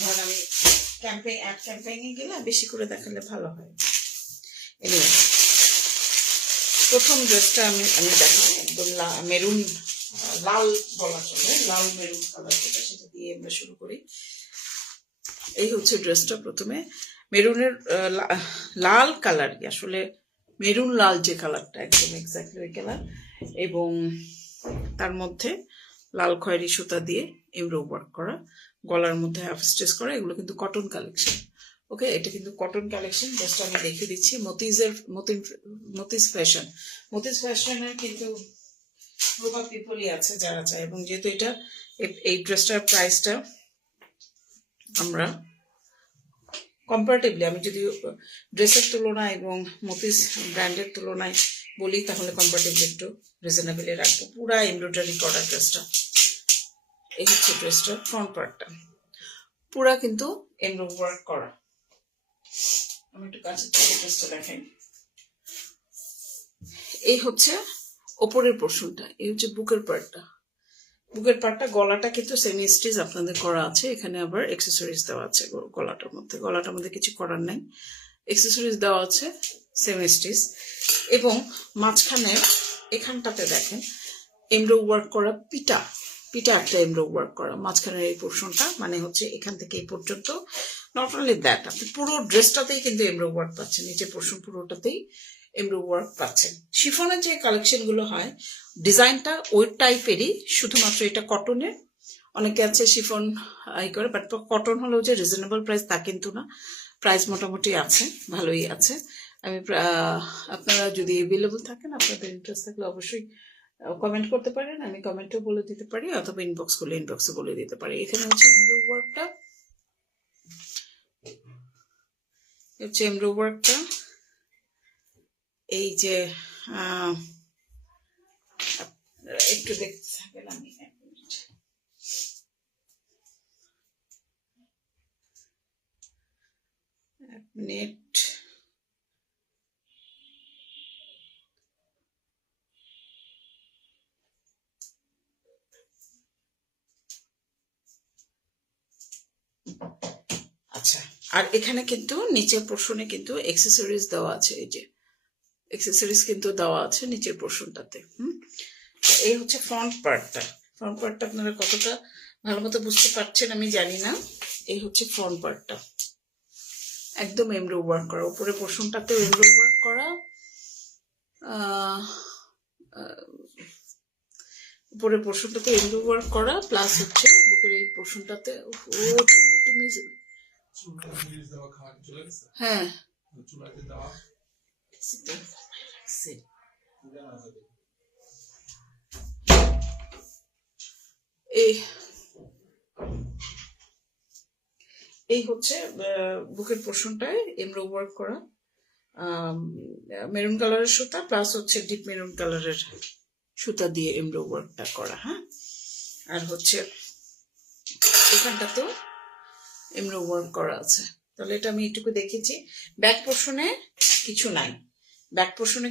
ধরেন আমি ক্যাম্পেইনে গেলে বেশি করে দেখালে ভালো হয়। এনিওয়ে, প্রথম ড্রেসটা আমি দেখাবো একদম মেরুন, লাল বলা চলে, লাল মেরুন কালার যেটা, সেটা দিয়ে আমরা শুরু করি। এই হচ্ছে ড্রেসটা। প্রথমে মেরুনের লাল কালার, আসলে মেরুন লাল যে কালারটা, একদম এক্স্যাক্টলি ওই কালার, এবং তার মধ্যে লাল খয়েরি সুতা দিয়ে এমব্রো ওয়ার্ক করা, গলার মধ্যে হাফ স্টিচ করা। এগুলো কিন্তু কটন কালেকশন। ওকে, এটা কিন্তু কটন কালেকশন। জাস্ট আমি দেখিয়ে দিচ্ছি মতিজ ফ্যাশনের কিন্তু গ্রুপ অফ পিপলই আছে যারা চায়। এবং যেহেতু এটা এই ড্রেসটার প্রাইসটা আমরা কম্পারেটিভলি, আমি যদি ড্রেসের তুলনায় এবং মতিজ ব্র্যান্ডের তুলনায় বলি, তাহলে কম্পারেটিভলি একটু রিজনেবলি রাখবো। পুরা এমব্রয়ডারি করা ড্রেসটা। এই হচ্ছে ড্রেসটার ফ্রন্ট পার্টটা, পুরা কিন্তু এমব্রয়ডারি ওয়ার্ক করা। আমি একটু কাছে থেকে ড্রেসটা দেখাই। এই হচ্ছে ওপরের পোর্শনটা, এই হচ্ছে বুকের পার্টটা। গলাটা কিন্তু সেমি স্টিচ আপনাদের করা আছে। এখানে আবার অ্যাক্সেসরিজ দেওয়া আছে গলাটার মধ্যে কিছু করার নাই, অ্যাক্সেসরিজ দেওয়া আছে সেমি স্টিচ। এবং মাঝখানে এখানটাতে দেখেন এমব্রো ওয়ার্ক করা, পিটা একটা এমব্রো ওয়ার্ক করা মাঝখানের এই পোর্শনটা, মানে হচ্ছে এখান থেকে এই পর্যন্ত। নট অনলি দ্যাট, আপনি পুরো ড্রেসটাতেই কিন্তু এমব্রো ওয়ার্ক পাচ্ছেন, নিচের পোর্শন পুরোটাতেই এমব্রো ওয়ার্ক পাচ্ছেন। শিফনের যে কালেকশনগুলো হয় ডিজাইনটা ওই টাইপেরই, শুধুমাত্র এটা কটনের। অনেকে আছে শিফন ই করে, বাট কটন হলেও যে রিজনেবল প্রাইস তা কিন্তু না, প্রাইস মোটামুটি আছে, ভালোই আছে। আমি আপনারা যদি অ্যাভেলেবল থাকেন, আপনাদের ইন্টারেস্ট থাকলে অবশ্যই কমেন্ট করতে পারেন, আমি কমেন্টেও বলে দিতে পারি, অথবা ইনবক্সে বলে দিতে পারি। এখানে হচ্ছে এমব্রো ওয়ার্কটা, এই যে একটু দেখতে থাকেন, আমি এক মিনিট। আচ্ছা, আর এখানে কিন্তু নিচের পোর্শনে কিন্তু অ্যাক্সেসরিজ দেওয়া আছে, এই যে অ্যাক্সেসরিজ কিন্তু দেওয়া আছে নিচের পোর্শনটাতে। এই হচ্ছে ফ্রন্ট পার্টটা আপনারা কতটা ভালো মতো বুঝতে পারছেন আমি জানি না। এই হচ্ছে ফ্রন্ট পার্টটা, একদম এমব্রো ওয়ার্ক করা, উপরে পোর্শনটাতে এমব্রো ওয়ার্ক করা, উপরের পোর্শনটাতে এমব্রো ওয়ার্ক করা, প্লাস হচ্ছে বুকের এই পোর্শনটাতে হ্যাঁ এই হচ্ছে বুকের পোর্শনটায় এমব্রো ওয়ার্ক করা, মেরুন কালারের সুতা প্লাস হচ্ছে ডিপ মেরুন কালারের সুতা দিয়ে এমব্রো ওয়ার্কটা করা। হ্যাঁ, আর হচ্ছে এখানটা তো এমব্রো ওয়ার্ক করা আছে। তাহলে এটা আমি একটু দেখেছি। ব্যাক পোর্শনে কিছু নাই,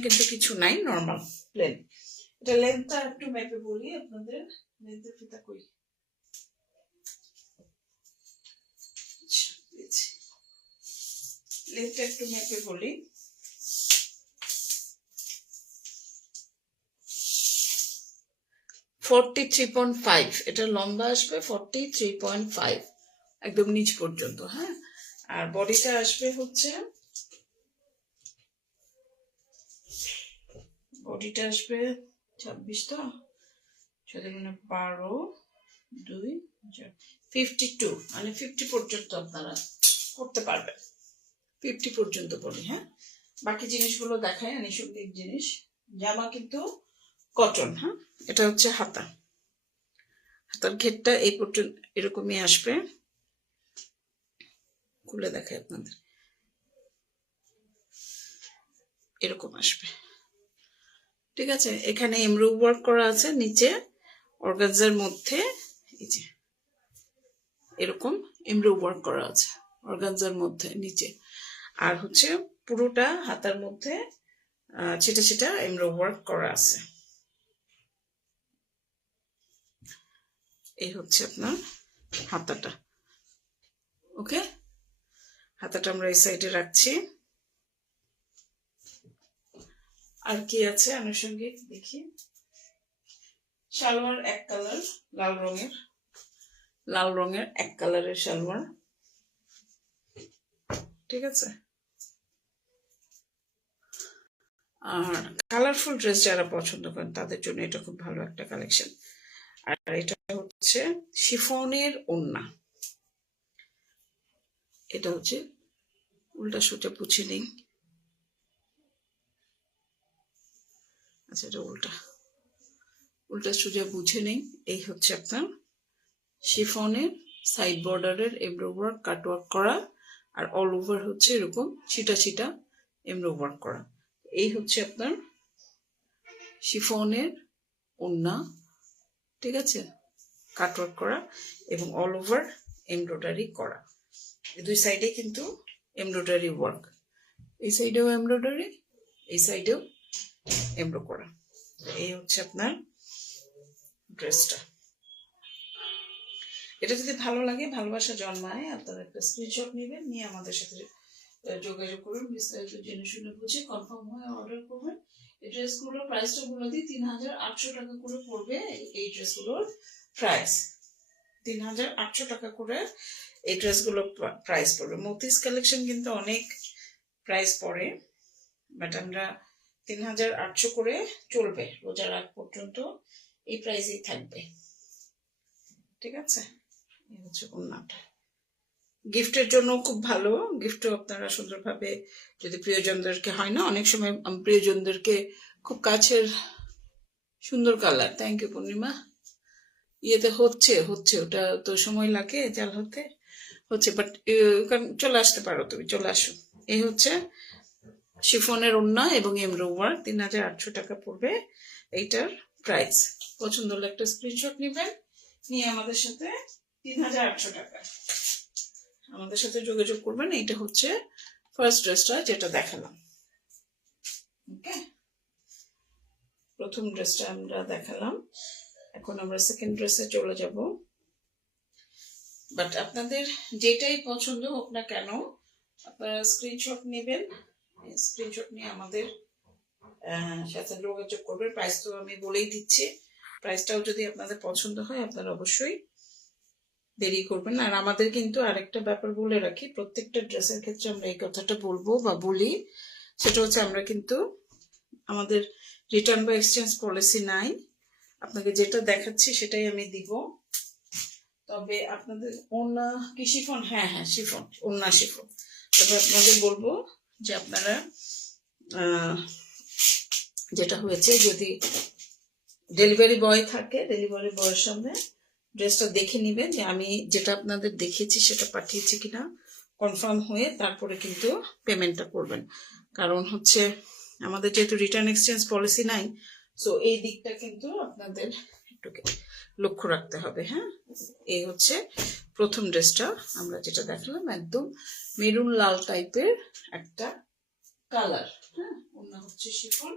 কিন্তু কিছু নাই, নর্মাল প্লেন। এটা লেন্থটা একটু মেপে বলি আপনাদের, লেন্থের ফিতা কই, লেন্থটা একটু মেপে বলি। এটা লম্বা আসবে 43.5, একদম নিচ পর্যন্ত। হ্যাঁ, আর বডিটা আসবে হচ্ছে 26, তো 12 2 52, মানে 50 পর্যন্ত আপনারা করতে পারবেন, 50 পর্যন্ত বলি। হ্যাঁ, বাকি জিনিসগুলো দেখায় আনুষঙ্গিক জিনিস। জামা কিন্তু কটন। হ্যাঁ, এটা হচ্ছে হাতার ঘেরটা এই পর্যন্ত এরকমই আসবে, খুলে দেখায় আপনাদের, এরকম আসবে। ঠিক আছে, এখানে এমব্রো ওয়ার্ক করা আছে, নিচে অর্গানজার মধ্যে এই যে এরকম এমব্রো ওয়ার্ক করা আছে অর্গানজার মধ্যে নিচে, আর হচ্ছে পুরোটা হাতার মধ্যে সেটা এমব্রো ওয়ার্ক করা আছে। এই হচ্ছে আপনার হাতাটা, ওকে, হাতাটা আমরা এই সাইডে রাখছি। আর কি আছে আনুষঙ্গিক দেখি, সালোয়ার এক কালার, লাল রঙের এক কালারের সালোয়ার, ঠিক আছে। আর কালারফুল ড্রেস যারা পছন্দ করেন তাদের জন্য এটা খুব ভালো একটা কালেকশন। আর এটা হচ্ছে শিফনের ওড়না, এটা হচ্ছে উল্টা সুটা পুছে নেই, আচ্ছা এটা উল্টা সুজা বুঝে নেই। এই হচ্ছে আপনার শিফনের সাইড বর্ডারের এমব্রো ওয়ার্ক কাটওয়ার্ক করা, আর অল ওভার হচ্ছে এরকম ছিটা ছিটা এমব্রো ওয়ার্ক করা। এই হচ্ছে আপনার শিফনের ওড়না, ঠিক আছে, কাটওয়ার্ক করা এবং অল ওভার এমব্রয়ডারি করা। দুই সাইডে কিন্তু এমব্রয়ডারি ওয়ার্ক, এই সাইডেও এমব্রয়ডারি, এই সাইডেও এমব্রো করা। এই হচ্ছে আপনার ড্রেসটা। এটা যদি ভালো লাগে, ভালোবাসা জন্মায়, আপনারা একটা স্ক্রিনশট নেবেন, নিয়ে আমাদের সাথে যোগাযোগ করুন, বিস্তারিত জেনে শুনে বুঝে কনফার্ম হয়ে অর্ডার করবেন। এই ড্রেসগুলোর প্রাইসটা বলে দিই, 3800 টাকা করে পড়বে। এই ড্রেসগুলোর প্রাইস 3800 টাকা করে এই ড্রেসগুলোর প্রাইস পড়বে। মতিস কালেকশন কিন্তু অনেক প্রাইস পড়ে, বাট আমরা 3800 করে চলবে রোজার আগ পর্যন্ত, এই প্রাইসেই থাকবে, ঠিক আছে। এই হচ্ছে ওড়নাটা, গিফটের জন্য খুব ভালো। গিফটও আপনারা সুন্দরভাবে, যদি প্রিয়জনদেরকে হয় না, অনেক সময় প্রিয়জনদেরকে খুব কাছের সুন্দর কালার, থ্যাংক ইউ পূর্ণিমা, ইয়েতে হচ্ছে ওটা তো সময় লাগে জাল হতে, হচ্ছে, বাট চলে আসতে পারো, তুমি চলে আসো। এই হচ্ছে শিফনের ওড়না এবং এমব্রো ওয়ার্ক, 3800 টাকা পড়বে এইটার প্রাইস। পছন্দ হলে একটা স্ক্রিনশট নেবেন, নিয়ে আমাদের সাথে 3800 টাকা আমাদের সাথে যোগাযোগ করবেন। এইটা হচ্ছে ফার্স্ট ড্রেসটা যেটা দেখালাম, ওকে। প্রথম ড্রেসটা আমরা দেখালাম, এখন আমরা সেকেন্ড ড্রেসে চলে যাব। বাট আপনাদের যেটাই পছন্দ হোক না কেন, আপনারা স্ক্রিনশট নেবেন, স্ক্রিনশট নিয়ে আমাদের সাথে যোগাযোগ করবেন। প্রাইস তো আমি বলেই দিচ্ছি, প্রাইসটাও যদি আপনাদের পছন্দ হয় আপনারা অবশ্যই দেরি করবেন। আর আমাদের কিন্তু আরেকটা ব্যাপার বলে রাখি, প্রত্যেকটা ড্রেসের ক্ষেত্রে আমরা এই কথাটা বলবো বা বলি, সেটা হচ্ছে আমরা কিন্তু আমাদের রিটার্ন বা এক্সচেঞ্জ পলিসি নাই। আপনাকে যেটা দেখাচ্ছি সেটাই আমি দিব, তবে আপনাদের ওড়না কি শিফন, হ্যাঁ শিফন, ওড়না শিফন, তবে আপনাদের বলবো যে আপনারা যেটা হয়েছে, যদি ডেলিভারি বয় থাকে, ডেলিভারি বয়ের সামনে ড্রেসটা দেখে নেবেন যে আমি যেটা আপনাদের দেখিয়েছি সেটা পাঠিয়েছি কিনা, কনফার্ম হয়ে তারপরে কিন্তু পেমেন্টটা করবেন। কারণ হচ্ছে আমাদের যেহেতু রিটার্ন এক্সচেঞ্জ পলিসি নাই, সো এই দিকটা কিন্তু আপনাদের একটু লক্ষ্য রাখতে হবে, হ্যাঁ। এই হচ্ছে প্রথম ড্রেসটা আমরা যেটা দেখালাম, একদম মেরুন লাল টাইপের একটা কালার, হ্যাঁ। ওড়না হচ্ছে শিফন,